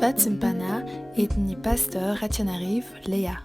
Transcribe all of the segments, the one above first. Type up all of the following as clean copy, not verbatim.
Vatsimpana etny pasteur Ratsianarivo Lea.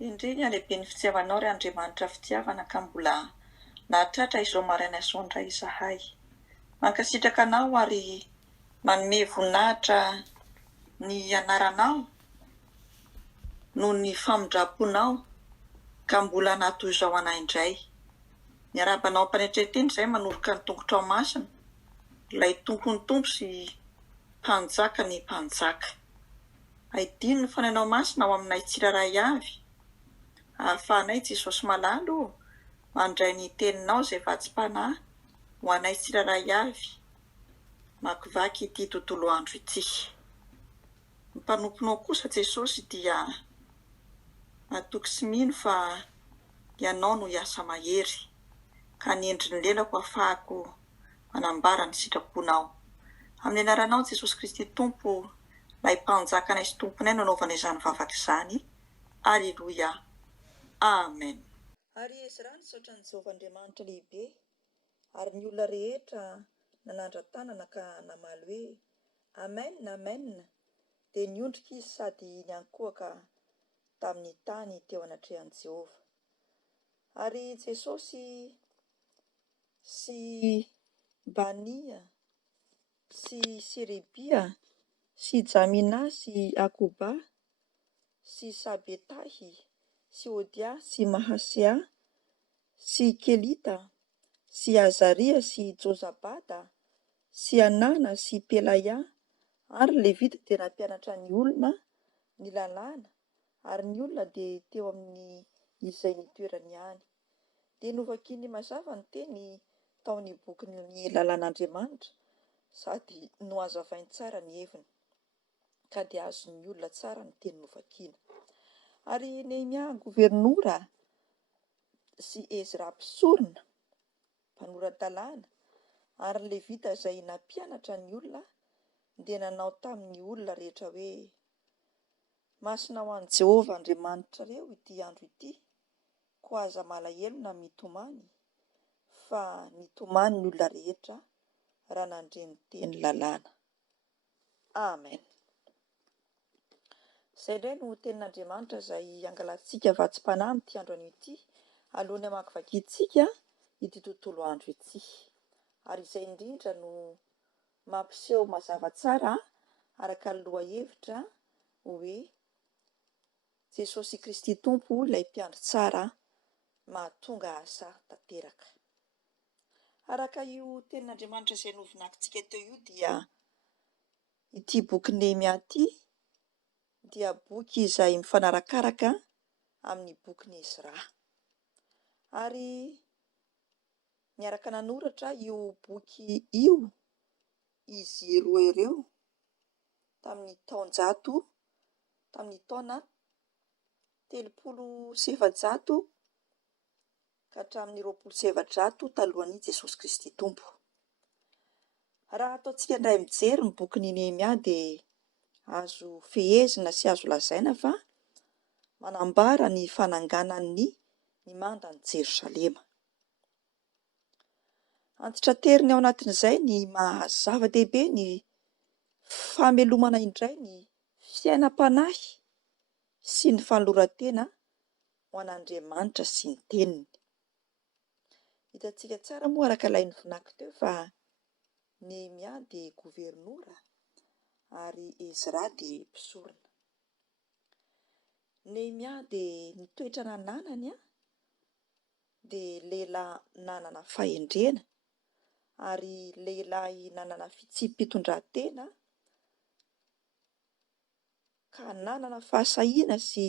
Indriny alehibe ny fitiavanao ry Andriamanitra fitiavana ka mbola nahatratra izao maraina sondra izahay. Mankasitraka anao ary manome voninahitra ny anaranao noho ny famindraponao ka mbola nahatoy izao anay indray. Miarabanao mpanetreteny izay manoroka ny tongotra ao masina, ilay tompony tompo sy mpanjaka ny mpanjaka. Aidino ny fananao masina ao aminay tsiraray avy. Ahafahanay Jesosy malalo mandray ny teninao izay vatsim-panahy ho anay tsiraray avy makivaky ity tontolo andro ity. Ny mpanomponao kosa Jesosy dia atoky sy mino fa ianao no hiasa mahery ka ny endriny lelako ahafahako manambara ny sitraponao. Amin'ny anaranao Jesosy Kristy Tompo, ilay mpanjakanay sy tomponay nanaovana izany vavaka izany. Alleluia. Amen. Ary Ezra nisaotra ny Jehovahandriamanitra lehibe, ary ny olona rehetra nanandra tanana ka namaly hoe Amen, Amen, dia niondrika izy sady niankohaka tamin'ny tany teo anatrehan'i Jehova. Ary Jesosy sy Bania sy Serebia sy Jamina sy Akoba sy Sabetahy sy Odia sy Mahasia sy Kelita sy Azaria sy Jozabada sy Anana sy Pelaya ary Levita dia nampianatra ny olona ny lalàna, ary ny olona dia teo amin'ny izay nitoerany ihany. Dia novakiany mazava ny teny tao ny bokin'ny lalàn'Andriamanitra sady nohazavainy tsara ny heviny ka dia azon'ny olona tsara ny teny novakiana. Ary Nehemia gobernora sy Ezra mpisorona mpanoran-dalàna ary Levita izay nampianatra ny olona dia nanao tamin'ny olona rehetra hoe masina ho an'i Jehova Andriamanitra ity andro ity, koa aza malahelo na mitomany, fa nitomany ny olona rehetra raha nandre ny teny lalàna. Amen. Izay indray no tenin'Andriamanitra izay angalantsika vatsim-panahy amin'ity andro an'ity alohan'ny hamakivakintsika ity tontolo andro ity. Ary izay indrindra no mampiseho mazava tsara araka ny lohahevitra hoe Jesosy Kristy Tompo ilay mpiandry tsara mahatonga asa tanteraka. Araka io tenin'Andriamanitra izay novonakintsika teo io dia ity boky Nehemia ity dia boky izay mifanarakaraka amin'ny bokin'ny Ezra. Ary niaraka nanoratra io boky io izy roa ireo tamin'ny taona 700 ka hatramin'ny 2700 talohan'i Jesosy Kristy Tompo. Raha ataontsika indray mijery ny bokin'i Nehemia dia azo fehezina sy azo lazaina fa manambara ny fananganan'ny nimandan'i Jerosalema. Antitra teriny ao anatin'izay ny mahazava-dehibe ny famelomana indray ny fiainam-panahy sy ny fanoloran-tena ho an'Andriamanitra sy ny teniny. Hitantsika tsara moa araka ilay novonaky teo fa Nehemia dia gobernora ary Ezra dia mpisorona. Nehemia dia nitoetra nananany dia lehilahy nanana fahendrena ary lehilahy nanana fitondran-tena ka nanana fahasahiana sy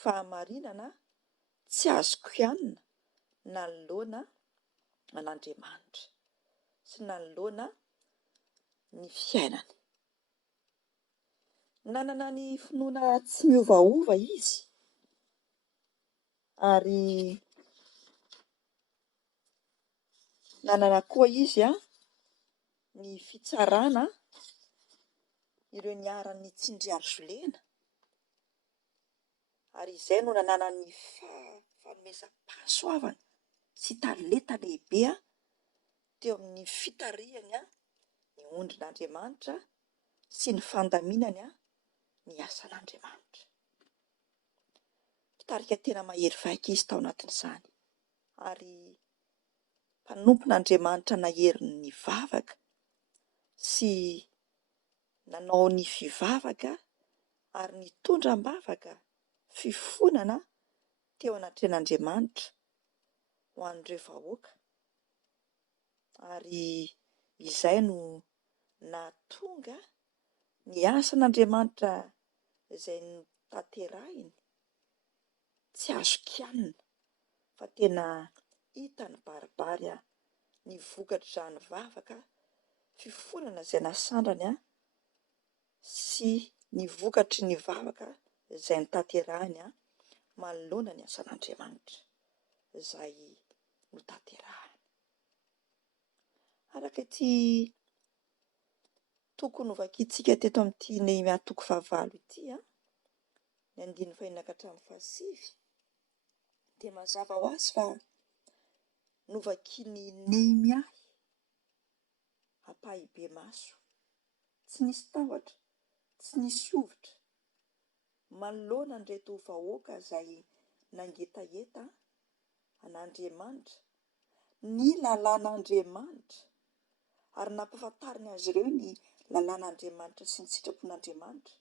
fahamarinana tsy azo kianina nanoloana an'Andriamanitra sy nanoloana ny fiainany. Nanana ny finoana tsy miovaova izy ary nanana koa izy ny fitsarana ireo niaran'ny Tsindry Arzolena, ary izay no nanana ny fanomezam-pahasoavana sy talenta lehibe teo amin'ny fitarihany ny ondrin'Andriamanitra sy ny fandaminany ny asan'Andriamanitra. Mpitarika tena mahery vaika izy tao anatin'izany, ary mpanompon'Andriamanitra nahery ny vavaka sy nanao ny fivavaka ary nitondram-bavaka fifonana teo anatren'Andriamanitra ho an'ireo vahoaka, ary izay no nahatonga ny asan'Andriamanitra izay notanterahiny tsy azo kianina, fa tena hita ny baribary ny vokatr'izany vavaka fifonana izay nasandrany sy ny vokatry ny vavaka izay notanterahiny manoloana ny asan'Andriamanitra izay notanterahiny. Araka ity toko novakiantsika teto amin'ity Nehemia 9:7 ity, ny 9 ka hatramin'ny 7, dia mazava ho azy fa novakiany Nehemia apahy be maso, tsy nisy tahotra, tsy nisy ovitra manoloana an'ireto vahoaka izay nangetaheta an'Andriamanitra, ny lalàn'Andriamanitra, ary nampahafantariny azy ireo ny lalàn'Andriamanitra sy ny sitrapon'Andriamanitra.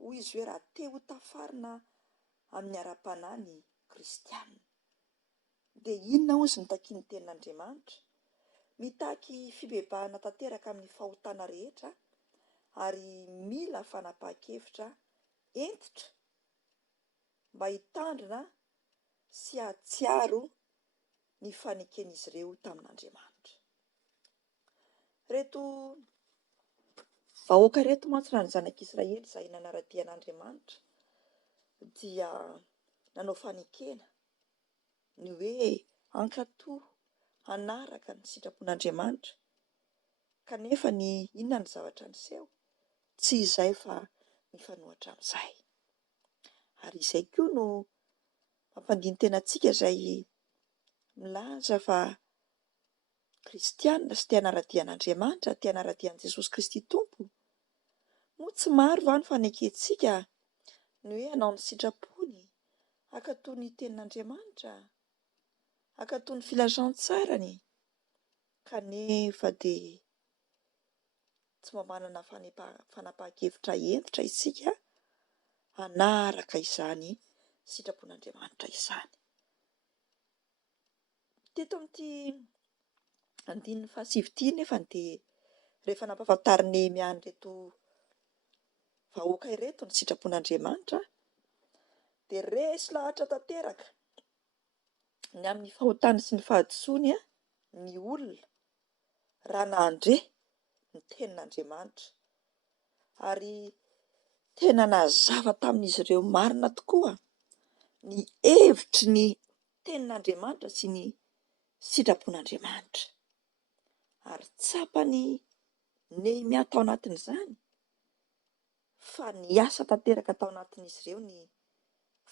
Hoy izy hoe raha te ho tafarina amin'ny ara-panahy ny kristianina dia inona ozy no takia ny tenin'Andriamanitra? Mitaky fibebahana tanteraka amin'ny fahotana rehetra, ary mila fanapahan-kevitra entitra mba hitandrina sy hatsiaro ny faneken'izy ireo tamin'Andriamanitra. Reto vahoaka reto mantsy raha ny zanak'Israely izay nanaradian'Andriamanitra dia nanao fanekena ny hoe ankatoa hanaraka ny sitrapon'Andriamanitra, kanefa ny inona ny zavatra niseho? Tsy izay fa mifanohitra amin'izay. Ary izay koa no mampandiny tena antsika izay milaza fa kristianina sy te hanaradian'Andriamanitra, te hanaradian'i Jesosy Kristy Tompo, moa tsy maro va ny fanekentsika ny hoe hanao ny sitrapony, ankatoa ny tenin'Andriamanitra, ankatoa ny filazantsarany, kanefa dia tsy mba manana fanapahan-kevitra entitra isika hanaraka izany sitrapon'Andriamanitra izany. Teto amin'ity 7 ity nefa dia rehefa nampahafantariny Nehemia an'ireto vahoaka ireto ny sitrapon'Andriamanitra, dia resy lahatra tanteraka ny amin'ny fahotany sy ny fahadisoany ny olona raha nahandre ny tenin'Andriamanitra, ary tena nazava tamin'izy ireo marina tokoa ny hevitry ny tenin'Andriamanitra sy ny sitrapon'Andriamanitra. Ary tsapany Nehemia tao anatin'izany fa niasa tanteraka tao anatin'izy ireo ny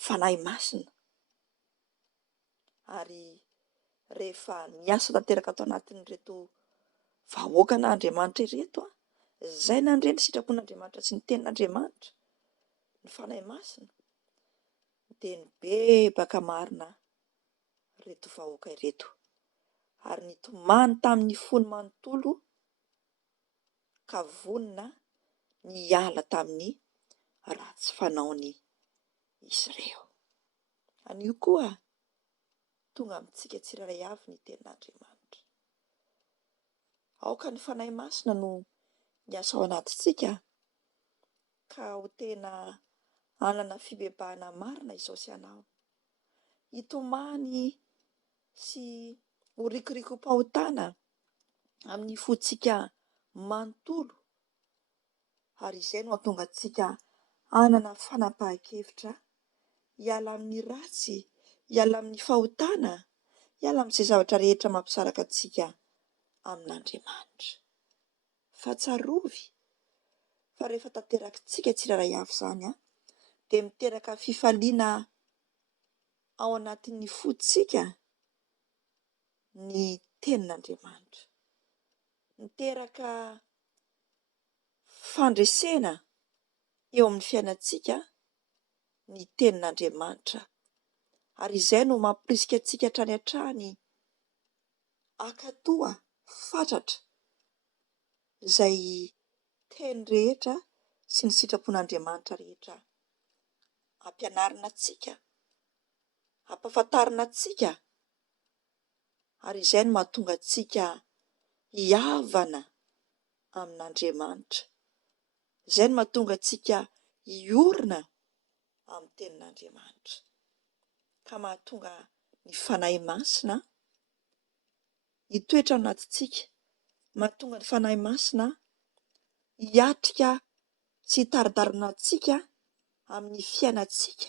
fanahy masina, ary rehefa niasa tanteraka tao anatin'ireto vahoaka n'Andriamanitra ireto izay nandre ny sitrapon'Andriamanitra sy ny tenin'Andriamanitra, ny fanahy masina, dia nibebaka marina reto vahoaka ireto, ary nitomany tamin'ny fony manontolo ka vonina niala tamin'ny ratsy fanaony izy ireo. Anio koa tonga amintsika tsiraray avy ny tenin'Andriamanitra. Aoka ny fanahy masina no niasa ao anatintsika ka ho tena hanana fibebahana marina izao sy anao, hitomany sy ho rikoriko-pahotana amin'ny fontsika manontolo, ary izay no hahatonga antsika hanana fanapahan-kevitra hiala amin'ny ratsy, hiala amin'ny fahotana, hiala amin'izay zavatra rehetra mampisaraka antsika amin'Andriamanitra. Fa tsarovy fa rehefa tanterakintsika tsiraray avy izany dia miteraka fifaliana ao anatin'ny fontsika ny tenin'Andriamanitra, miteraka fandresena eo amin'ny fiainantsika ny tenin'Andriamanitra, ary izay no mamporisika antsika hatrany hatrany ankatoa fatratra izay teny rehetra sy ny sitrapon'Andriamanitra rehetra ampianarina antsika, ampahafantarina antsika, ary izay no mahatonga antsika hiavana amin'Andriamanitra. Izay no mahatonga antsika hiorina amin'ny tenin'Andriamanitra, ka mahatonga ny fanahy masina hitoetra ao anatintsika, mahatonga ny fanahy masina hiatrika sy hitaridarina antsika amin'ny fiainantsika,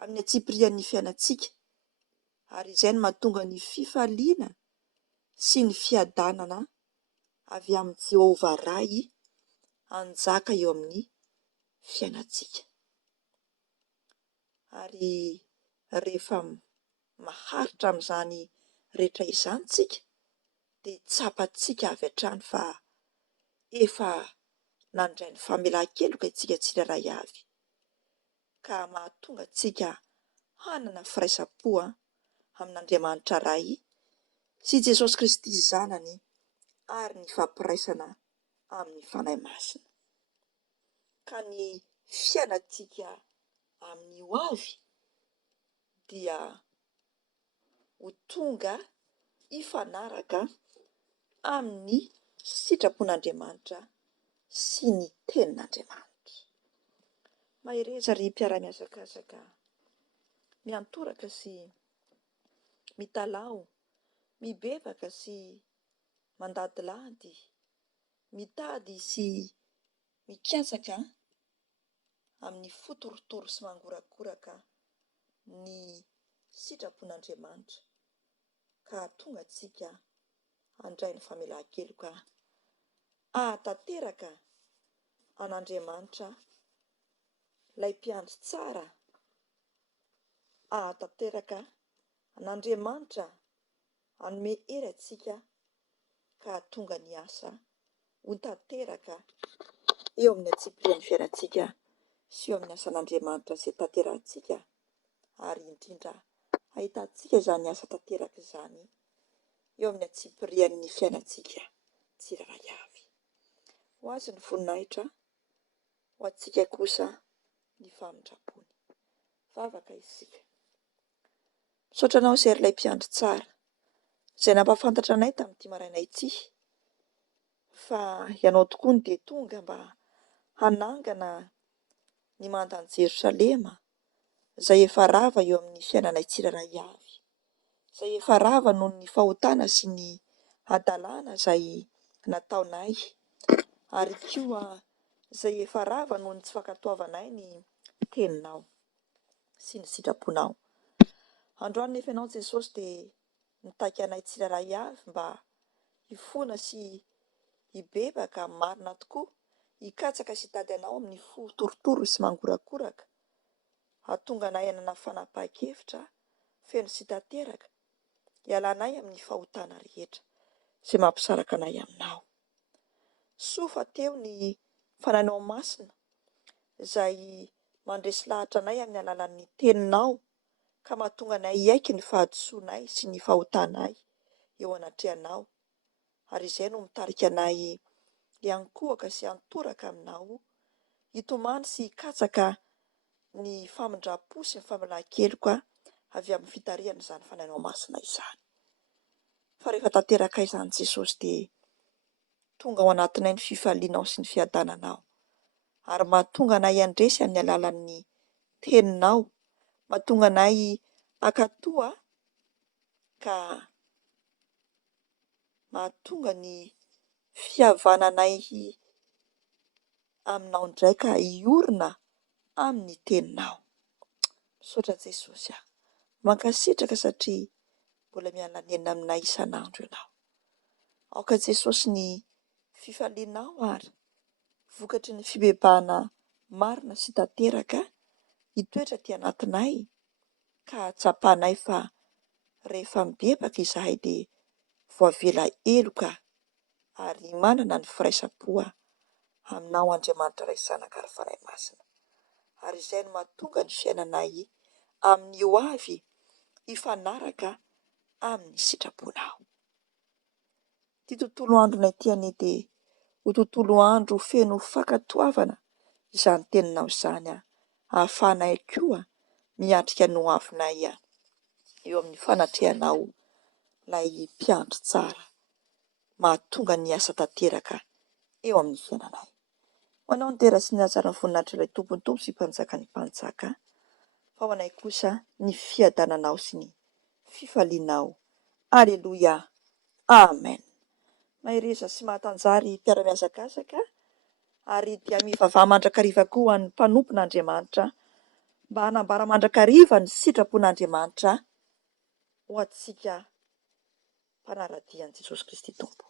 amin'ny atsipirian'ny fiainantsika, ary izay no mahatonga ny fifaliana sy ny fiadanana avy amin'ny Jehovah Ray hanjaka eo amin'ny fiainantsika. Ary rehefa maharitra amin'izany rehetra izany tsika dia tsapantsika avy hatrany fa efa nandray ny famelan-keloka isika tsirairay avy, ka mahatonga antsika hanana firaisapo amin'Andriamanitra Ray sy Jesosy Kristy Zanany, ary ny fampiraisana amin'ny fanahy masina. Ka ny fiainantsika amin'ny ho avy dia ho tonga hifanaraka amin'ny sitrapon'Andriamanitra sy ny tenin'Andriamanitra. Mahereza ry mpiara-miasakasaka, miantoraka sy mitalao, mibebaka sy mandadilady, mitady sy mikasaka amin'ny fotorotoro sy mangorakoraka ny sitrapon'Andriamanitra, ka tonga antsika handray ny famelan-keloka ahatanteraka an'Andriamanitra ilay mpiandry tsara, ahatanteraka an'Andriamanitra hanome hery antsika, ka tonga ny asa ho tanteraka eo amin'ny atsipirian'ny fiainantsika sy eo amin'ny asan'Andriamanitra izay tanterahantsika, ary indrindra ahitantsika izany asa tanteraka izany eo amin'ny atsipirian'ny fiainantsika tsirairay avy. Ho azy ny voninahitra, ho antsika kosa ny famindrapony. Vavaka isika. Misaotra anao izay ilay mpiandry tsara izay nampahafantatra anay tamin'ity maraina ity fa ianao tokoa ny dia tonga mba hanangana ny mandan'i Jerosalema izay efa rava eo amin'ny fiainanay tsirairay avy, izay efa rava noho ny fahotana sy ny adalàna izay nataonay, ary koa izay efa rava noho ny tsy fankatoavanay ny teninao sy ny sitraponao. Androany nefa ianao Jesosy dia mitaika anay tsirairay avy mba hifoana sy hibebaka marina tokoa, hikatsaka sy hitady anao amin'ny fotorotoro sy mangorakoraka, hahatonga anay hanana fanapahan-kevitra feno sy tanteraka, hialanay amin'ny fahotana rehetra izay mampisaraka anay aminao. Soa teo ny fanahinao masina izay mandresy lahatra anay amin'ny alalan'ny teninao, ka mahatonga anay hiaiky ny fahadisoanay sy ny fahotanay eo anatrehanao, ary izay no mitarika anay hiankohaka sy hantoraka aminao, hitomany sy hikatsaka ny famindrapo sy ny famelan-keloka avy amin'ny fitarihan'izany fanahinao masina izany. Fa rehefa tanteraka izany Jesosy dia tonga ao anatinay ny fifalianao sy ny fiadananao, ary mahatonga anay handresy amin'ny alalan'ny teninao, mahatonga anay ankatoa, ka mahatonga ny fihavananay aminao indray ka hiorina amin'ny teninao. Misaotra Jesosy aho, mankasitraka satria mbola miara-lanelina aminay isan'andro ianao. Aoka Jesosy ny fifalianao ary vokatry ny fibebahana marina sy tanteraka hitoetra aty anatinay, ka hatsapanay fa rehefa mibebaka izahay dia voavela heloka ary manana ny firaisapoa aminao Andriamanitra iray zanaka ary fanahy masina. Ary izay no mahatonga ny fiainanay amin'ny ho avy hifanaraka amin'ny sitraponao. Ty tontolo andronay ty anie dia ho tontolo andro feno fankatoavana izany teninao izany, ahafahanay koa miatrika ny ho avinay eo amin'ny fanatrehanao ilay mpiandry tsara mahatonga ny asa tanteraka eo amin'ny fiainanay. Hoanao ny tera sy ny hatsara ny voninahitra ilay tompony tompo sy mpanjaka ny mpanjaka, fa ho anay kosa ny fiadananao sy ny fifalianao. Aleloia, amen. Mahireza sy mahatanjary mpiara-miazakazaka ary dia mivavaha mandrakariva koa ho an'ny mpanompon'Andriamanitra mba hanambara mandrakariva ny sitrapon'Andriamanitra ho antsika mpanaradian'i Jesosy Kristy Tompo.